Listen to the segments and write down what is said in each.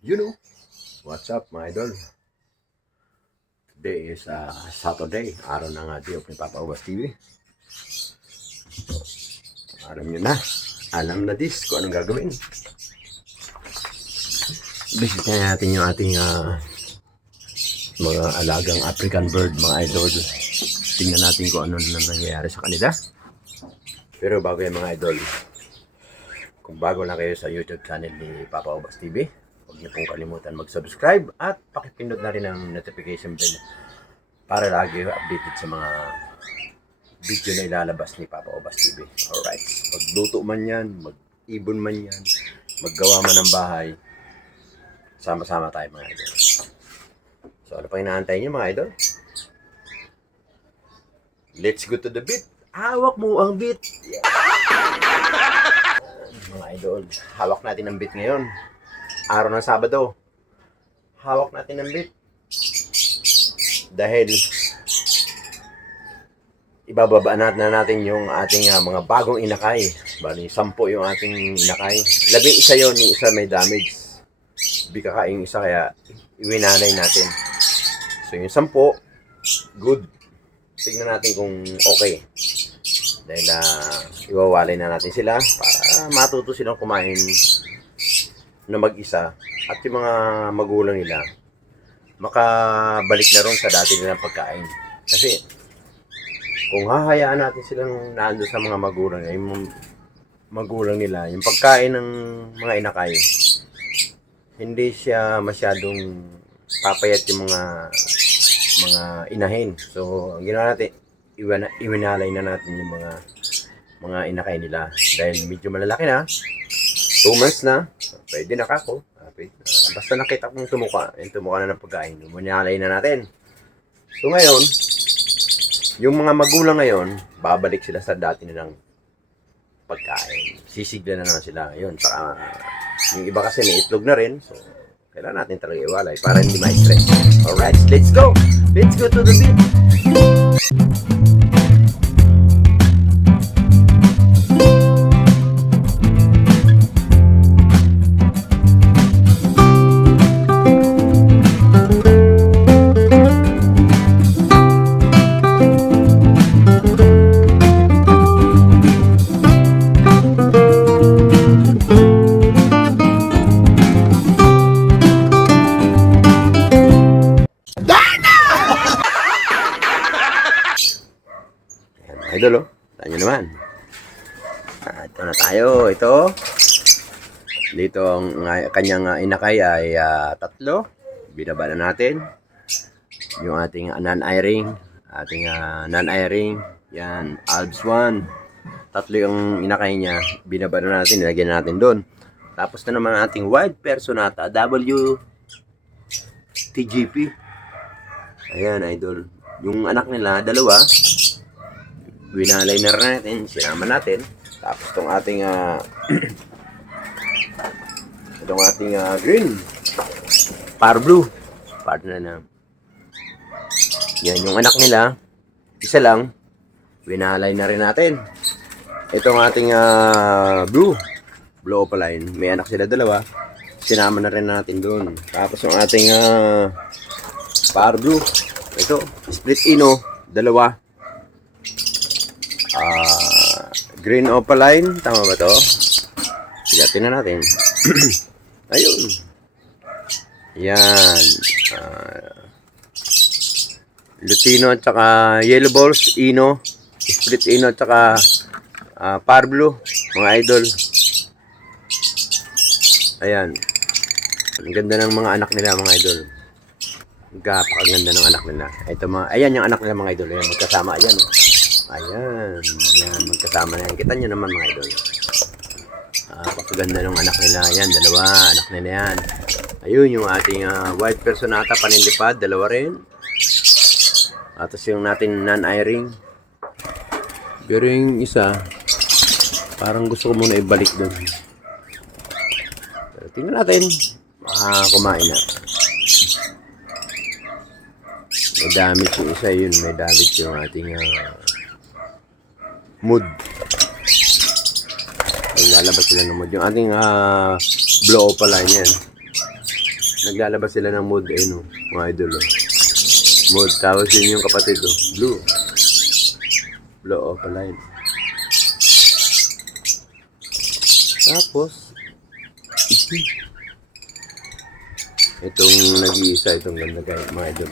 You know, what's up mga idol? Today is Saturday, araw ng day of ni Papa Ubas TV. Alam nyo na, alam na this kung anong gagawin. Bisitahin natin yung ating mga alagang African bird mga idol. Tingnan natin kung ano na nangyayari sa kanila. Pero bago yan mga idol, kung bago na kayo sa YouTube channel ni Papa Ubas TV, huwag niyo pong kalimutan mag-subscribe at pakipindot na rin ang notification bell para lagi updated sa mga video na ilalabas ni Papa Ubas TV. Alright, magluto man yan, mag-ibon man yan, maggawa man ng bahay, sama-sama tayo mga idol. So ano pa inaantay niyo mga idol? Let's go to the beat. Hawak mo ang beat. Yeah. Mga idol, hawak natin ang beat ngayon. Araw ng Sabado, hawak natin ng beat dahil ibababa natin yung ating mga bagong inakay. Bali, 10 yung ating inakay. 11 yun, yung isa may damage. Bikaka yung isa kaya iwinalay natin. So yung 10, good. Tignan natin kung okay. Dahil iwawalay na natin sila para matuto silang kumain na mag-isa at yung mga magulang nila makabalik na ron sa dati nilang pagkain. Kasi kung hahayaan natin silang nando sa mga magulang, yung magulang nila, yung pagkain ng mga inakay, hindi siya masyadong papayat yung mga inahin. So, ang ginawa natin, iwinalay na natin yung mga inakay nila dahil medyo malalaki na. 2 months na, pwede na kako. Basta nakita kong tumuka na ng pagkain, umunalay na natin. So ngayon, yung mga magulang ngayon, babalik sila sa dati nilang pagkain. Sisigla na naman sila. Yun, saka yung iba kasi may itlog na rin. So, kailangan natin talaga iwalay para hindi ma-stress. Alright, let's go! Let's go to the beat! Idol, tayo naman. Ito na tayo. Ito. Dito ang kanyang inakay ay 3. Binaba na natin. Yung ating non-airing. Yan, Albs 1. 3 yung inakay niya. Binaba na natin. Nilagyan natin doon. Tapos na naman ating Wild Personata WTGP. Ayan, idol. Yung anak nila, 2. Winalay na rin natin, sinama natin. Tapos itong ating green Par Blue partner na. Yan yung anak nila, isa lang, winalay na rin natin. Itong ating blue opaline, may anak sila 2, sinama na rin natin doon. Tapos yung ating Par Blue, ito split ino, 2. Green opaline, tama ba to? Sigatin na natin. Ayun. Yan. Lutino at saka yellow balls, ino, split ino at saka Par Blue, mga idol. Ayan. Ang ganda ng mga anak nila, mga idol. Napakaganda ng anak nila. Ito ayan yung anak nila, mga idol. Ayan, magkasama. Ayan. Ayan, yan, magkasama na yan. Kita nyo naman mga idol. Pagkaganda ng anak nila. Ayan, 2, anak nila yan. Ayun, yung ating Wild Personata, panilipad, 2 rin. Tapos yung natin non-airing. Pero yung isa, parang gusto ko muna ibalik doon. Pero tingnan natin. Kumain na. May damage yung isa yun. May damage yung ating mood. Ay, lalabas sila ng mood. Yung ating blue opaline yan. Naglalabas sila ng mood, no, mga idol, oh. Mood, tapos yun yung kapatid, oh. Blue. Blow off a line. Tapos, itong nag-iisa, itong ganda kayo, mga idol.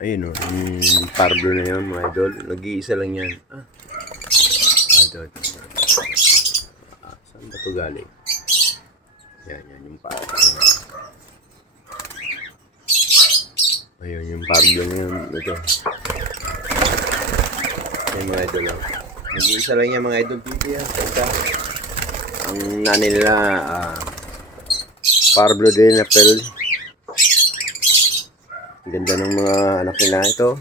Ayun, oh, yung Pablo na yun, mga idol. Nag-iisa lang yan. Ito. Saan ba ito galing? Yan, yung Pablo. Ayun, yung Pablo na yun. Ito. Yan, mga idol lang. Nag-iisa lang yan, mga idol. Yan. Ang nanay nila, Pablo din na Pel. Ganda ng mga anak nila ito.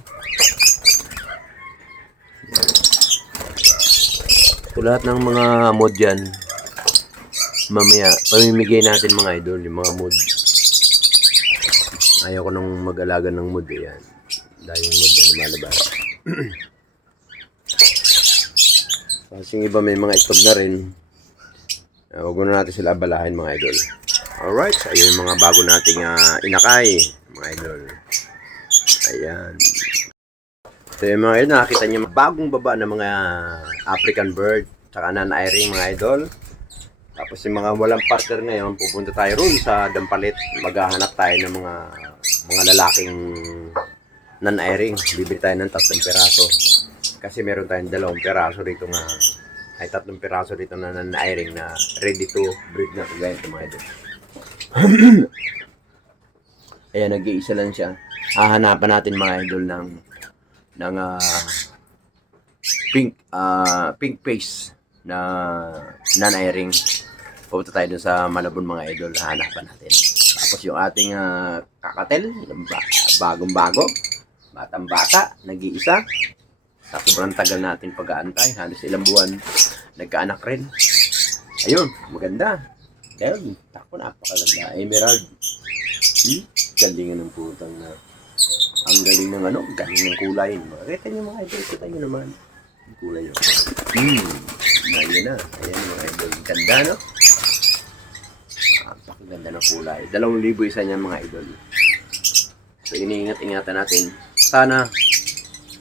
So, lahat ng mga mod dyan, mamaya, pamimigay natin mga idol, yung mga mod. Ayaw ko nang mag-alaga ng mod, yan. Dahil yung mod na lumalabas. Kasi yung iba may mga itlog na rin. Huwag na natin sila abalahin, mga idol. Alright, so ayun yung mga bago nating inakay, mga idol. Ayan. So yung mga idol, nakakita nyo bagong baba ng mga African bird, saka non-airing, mga idol. Tapos yung mga walang partner ngayon, pupunta tayo ron sa Dampalit. Maghahanap tayo ng mga lalaking non-airing. Bibili tayo ng 3 piraso. Kasi meron tayong 2 piraso rito nga, ay 3 piraso rito na non-airing na ready to breed na kagaya ito, mga idol. Ayan, nag-iisa lang siya. Hahanapan natin, mga idol, ng pink face na non-airing. Pupunta tayo dun sa Malabon, mga idol. Hahanapan natin. Tapos yung ating kakatel, bagong-bago, batang-bata, nag-iisa. Sa sobrang tagal natin pag-aantay, halos ilang buwan, nagkaanak rin. Ayun, maganda. Ayun, tako, napakaganda. Emerald. Galingan ng putang na. Ang galing ng galing ng kulay. Makita nyo, mga idol, kita nyo naman. Yung kulay yun. Ayan na. Ayan, mga idol. Ganda, no? Napakaganda ng kulay. 2,000 isa niyan, mga idol. So, iniingat-ingatan natin. Sana,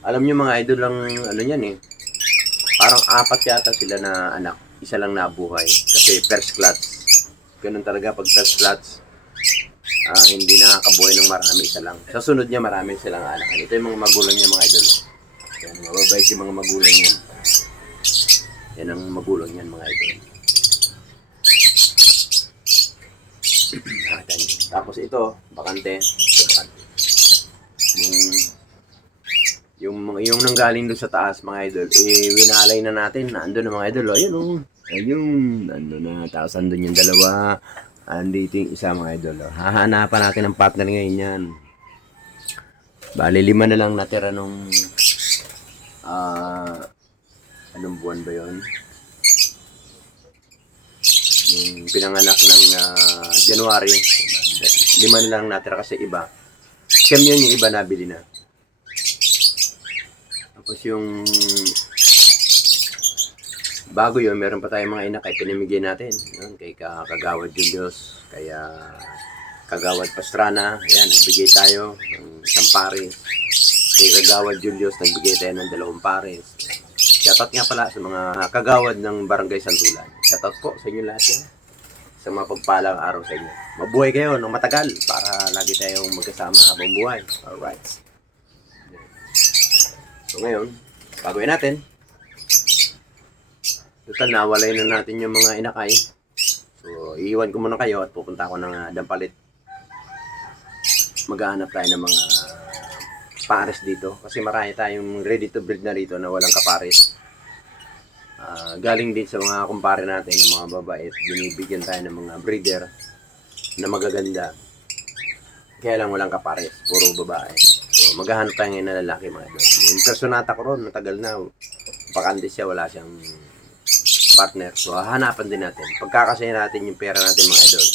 alam nyo, mga idol, lang, yan eh. Parang 4 yata sila na anak. Isa lang nabuhay. Kasi first class. Ganun talaga pag first class. Hindi nakakabuhay ng marami, isa lang. Sa sunod niya, marami silang anak. Ito yung mga magulang niya, mga idol. Yan, mababait yung mga magulang niyan. Yan ang magulang niyan, mga idol. Tapos ito, bakante. Ito, bakante. Yung nanggaling doon sa taas, mga idol, winalay na natin. Nandun na, mga idol. Ayun, ayun. Nandun na. Tapos andun yung dalawa. Andito yung isa, mga idol. Hahanapan natin ng partner ngayon yan. Bali, 5 na lang natira nung anong buwan ba yun? Yung pinanganak ng January. 5 na lang natira kasi iba. Siyam yun, yung iba nabili na. Tapos yung bago yun, meron pa tayong mga inak ay pinamigay natin. Yun, kay Kagawad Julius, kaya Kagawad Pastrana. Ayan, nagbigay tayo ng 1 pares. Kay Kagawad Julius, nagbigay tayo ng 2 pares. Shoutout nga pala sa mga kagawad ng Barangay Santulan. Shoutout po sa inyo lahat yan. Sa mga pagpalang araw sa inyo. Mabuhay kayo ng matagal para lagi tayong magkasama habang buhay. Alright. So ngayon, bagoy natin. Total, nawalay na natin yung mga inakay. So, iiwan ko muna kayo at pupunta ako ng Dampalit. Maghahanap tayo ng mga pares dito. Kasi marami tayong ready to breed na rito na walang kapares. Galing din sa mga kumpare natin ng mga babae. Binibigyan tayo ng mga breeder na magaganda. Kaya lang walang kapares. Puro babae. So, maghahanap tayo ngayon na lalaki, mga idol. Yung personata ko ron, matagal na. Bakante siya, wala siyang partner. So, hahanapan din natin. Pagkakasaya natin yung pera natin, mga idol.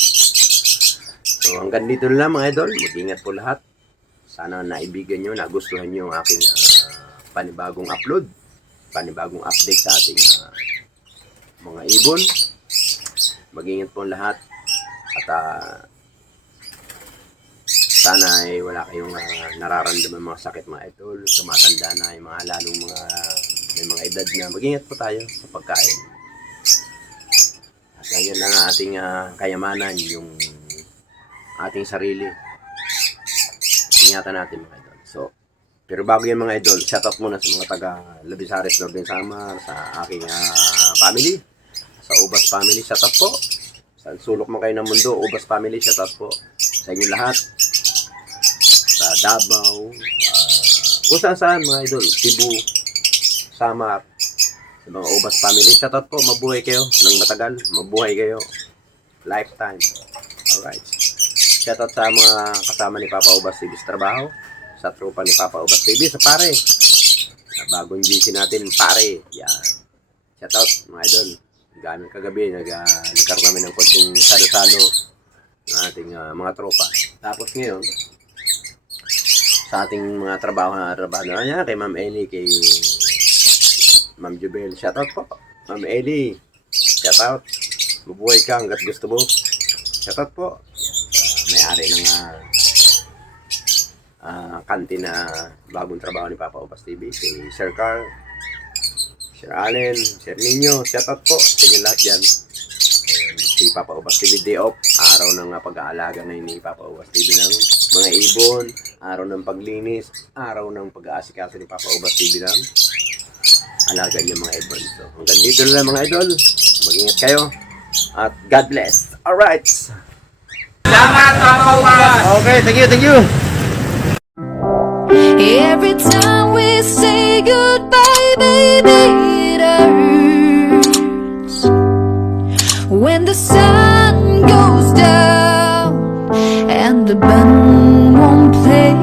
So, hanggang dito lang, mga idol. Mag-ingat po lahat. Sana naibigan nyo, nagustuhan nyo ang aking panibagong upload. Panibagong update sa ating mga ibon. Mag-ingat po lahat. At Sana ay wala kayong nararamdaman mga sakit mga idol. Tumatanda na yung mga lalong mga may mga edad na mag-ingat po tayo sa pagkain. At yan lang ang ating kayamanan, yung ating sarili. Ingatan natin mga idol. So, pero bago yan mga idol, shout out muna sa mga taga Labisares, Northern Samar, sa aking family, sa Ubas family, shout out po. Sa sulok man kayo ng mundo, Ubas family, shout out po sa inyo lahat. Sa Davao, kung saan mga idol, Cebu, Samar, sa mga Ubas family, shout out po, mabuhay kayo ng matagal, mabuhay kayo, lifetime. Alright. Shout out sa mga kasama ni Papa Ubas TV sa trabaho, sa tropa ni Papa Ubas TV, sa pare, sa bagong GC natin, pare, yan. Shout out mga idol. Gamit kagabi, nagkaroon kami ng konting salo-salo ng ating mga tropa. Tapos ngayon, sa ating mga trabaho na niya, kay Ma'am Ellie, kay Ma'am Jubel, shout out po. Ma'am Ellie, shout out. Mabuhay ka hanggat gusto mo. Shout out po. May-ari ng kantin na bagong trabaho ni Papa Ubas TV, kay Sir Carl, Sir Allen, Sir Nino, shout out po sa inyo lahat dyan. Si Papa Ubas TV day off, araw ng pag-aalaga ngayon ni Papa Ubas TV ng mga ibon, araw ng paglinis, araw ng pag-aasikaso ni Papa Ubas TV ng alaga niya mga ibon. So, hanggang dito na lang mga idol, mag-ingat kayo at God bless. Alright! Salamat Papa Ubas! Okay, thank you! Every time we say goodbye, baby, it hurts. When the sun goes down and the band won't play,